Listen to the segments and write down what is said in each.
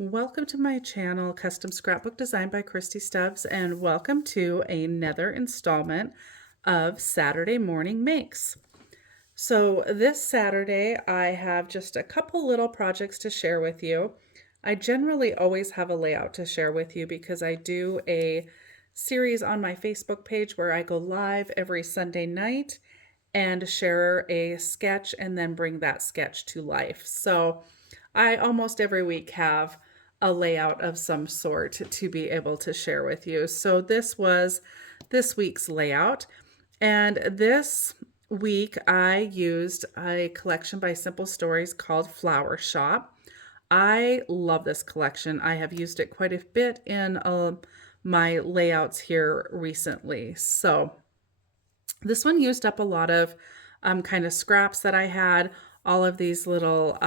Welcome to my channel, Custom Scrapbook Design by Christy Stubbs, and welcome to another installment of Saturday Morning Makes. So this Saturday, I have just a couple little projects to share with you. I generally always have a layout to share with you because I do a series on my Facebook page where I go live every Sunday night and share a sketch and then bring that sketch to life. So I almost every week have a layout of some sort to be able to share with you. So this was this week's layout. And this week I used a collection by Simple Stories called Flower Shop. I love this collection. I have used it quite a bit in my layouts here recently. So this one used up a lot of kind of scraps that I had. All of these little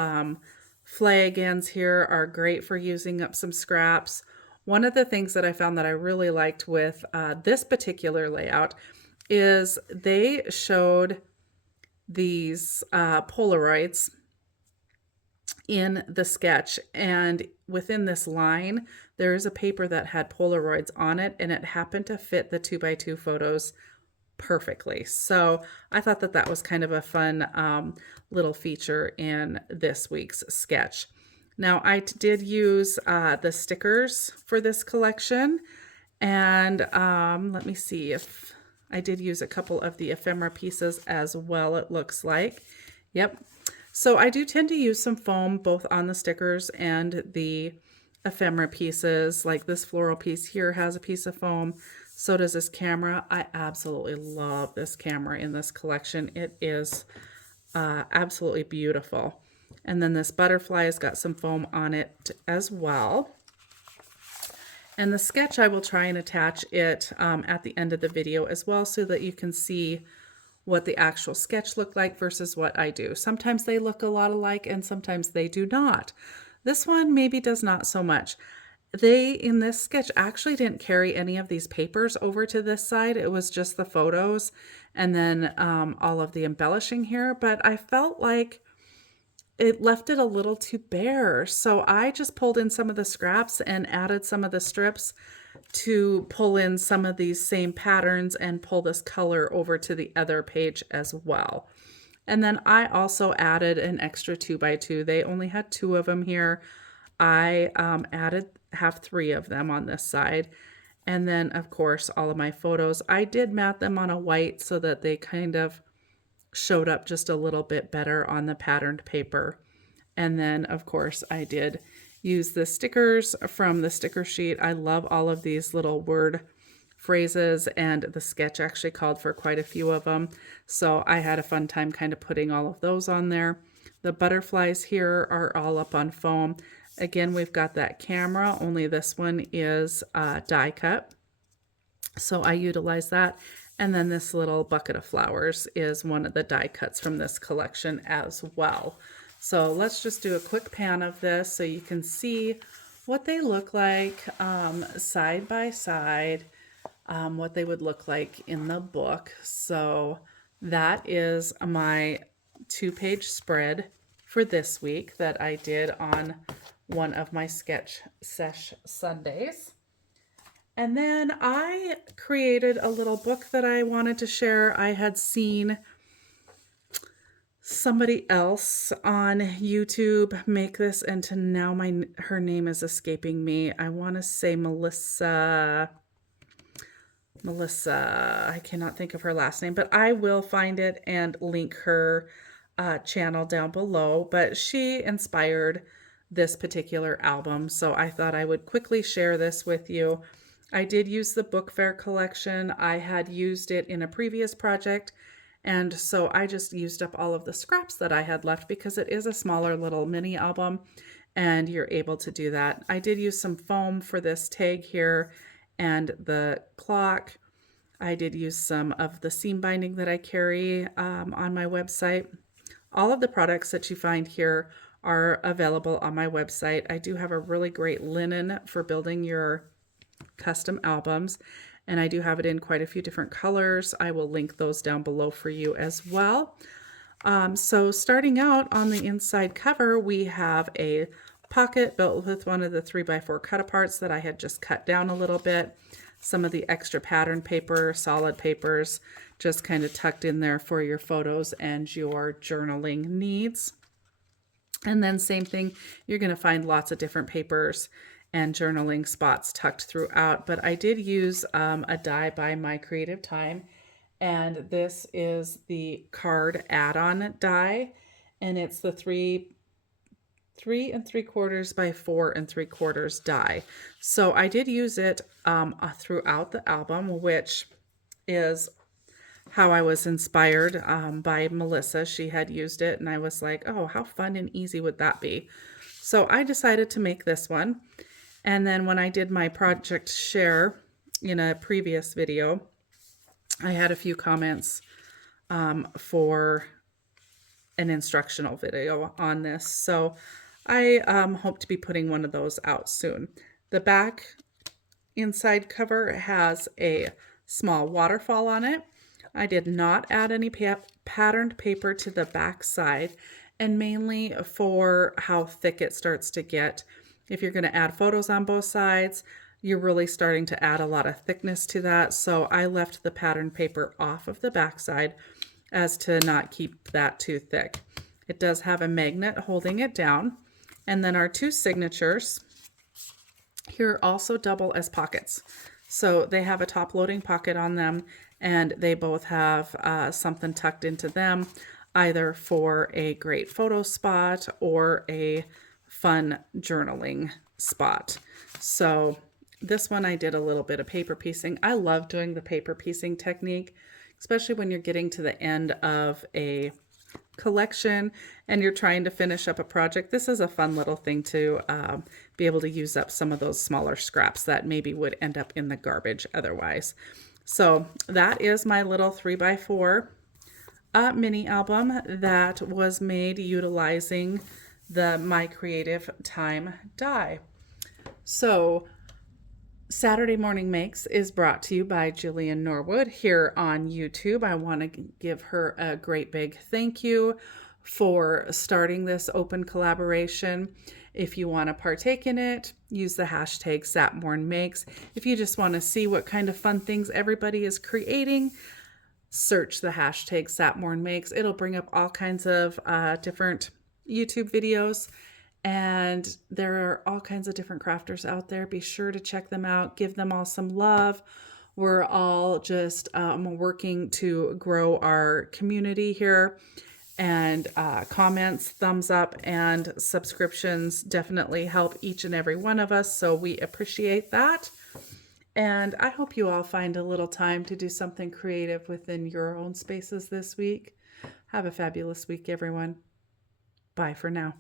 flag ends here are great for using up some scraps. One of the things that I found that I really liked with this particular layout is they showed these Polaroids in the sketch, and within this line there is a paper that had Polaroids on it, and it happened to fit the 2x2 photos perfectly. So I thought that that was kind of a fun little feature in this week's sketch. Now I did use the stickers for this collection, and let me see if I did use a couple of the ephemera pieces as well, it looks like. Yep. So I do tend to use some foam both on the stickers and the ephemera pieces. Like this floral piece here has a piece of foam. So does this camera. I absolutely love this camera in this collection. It is absolutely beautiful. And then this butterfly has got some foam on it as well. And the sketch, I will try and attach it at the end of the video as well so that you can see what the actual sketch looked like versus what I do. Sometimes they look a lot alike and sometimes they do not. This one maybe does not so much. They, in this sketch, actually didn't carry any of these papers over to this side. It was just the photos and then all of the embellishing here. But I felt like it left it a little too bare. So I just pulled in some of the scraps and added some of the strips to pull in some of these same patterns and pull this color over to the other page as well. And then I also added an extra 2x2. They only had 2 of them here. I have 3 of them on this side. And then of course, all of my photos, I did mat them on a white so that they kind of showed up just a little bit better on the patterned paper. And then of course I did use the stickers from the sticker sheet. I love all of these little word phrases, and the sketch actually called for quite a few of them. So I had a fun time kind of putting all of those on there. The butterflies here are all up on foam. Again, we've got that camera, only this one is die cut. So I utilize that. And then this little bucket of flowers is one of the die cuts from this collection as well. So let's just do a quick pan of this so you can see what they look like side by side, what they would look like in the book. So that is my 2-page spread for this week that I did on one of my sketch sesh Sundays. And then I created a little book that I wanted to share. I had seen somebody else on YouTube make this, and to now her name is escaping me. I want to say Melissa, I cannot think of her last name, but I will find it and link her channel down below. But she inspired this particular album, so I thought I would quickly share this with you. I did use the book fair collection. I had used it in a previous project, and so I just used up all of the scraps that I had left because it is a smaller little mini album and you're able to do that. I did use some foam for this tag here and the clock. I did use some of the seam binding that I carry on my website. All of the products that you find here are available on my website. I do have a really great linen for building your custom albums, and I do have it in quite a few different colors. I will link those down below for you as well. So starting out on the inside cover, we have a pocket built with one of the 3x4 cut-aparts that I had just cut down a little bit. Some of the extra pattern paper, solid papers, just kind of tucked in there for your photos and your journaling needs. And then same thing, you're going to find lots of different papers and journaling spots tucked throughout. But I did use a die by My Creative Time. And this is the card add-on die. And it's the 3 3¾ by 4¾ die. So I did use it throughout the album, which is how I was inspired by Melissa. She had used it and I was like, oh, how fun and easy would that be? So I decided to make this one. And then when I did my project share in a previous video, I had a few comments for an instructional video on this. So I hope to be putting one of those out soon. The back inside cover has a small waterfall on it. I did not add any patterned paper to the back side, and mainly for how thick it starts to get. If you're going to add photos on both sides, you're really starting to add a lot of thickness to that. So I left the patterned paper off of the back side as to not keep that too thick. It does have a magnet holding it down. And then our two signatures here also double as pockets. So they have a top loading pocket on them, and they both have something tucked into them, either for a great photo spot or a fun journaling spot. So this one I did a little bit of paper piecing. I love doing the paper piecing technique, especially when you're getting to the end of a collection and you're trying to finish up a project. This is a fun little thing to be able to use up some of those smaller scraps that maybe would end up in the garbage otherwise. So that is my little 3x4 mini album that was made utilizing the My Creative Time die. So Saturday Morning Makes is brought to you by Jillian Norwood here on YouTube. I want to give her a great big thank you for starting this open collaboration. If you want to partake in it, use the hashtag SatMornMakes. If you just want to see what kind of fun things everybody is creating, search the hashtag SatMornMakes. It'll bring up all kinds of different YouTube videos. And there are all kinds of different crafters out there. Be sure to check them out. Give them all some love. We're all just working to grow our community here. And comments, thumbs up, and subscriptions definitely help each and every one of us. So we appreciate that. And I hope you all find a little time to do something creative within your own spaces this week. Have a fabulous week, everyone. Bye for now.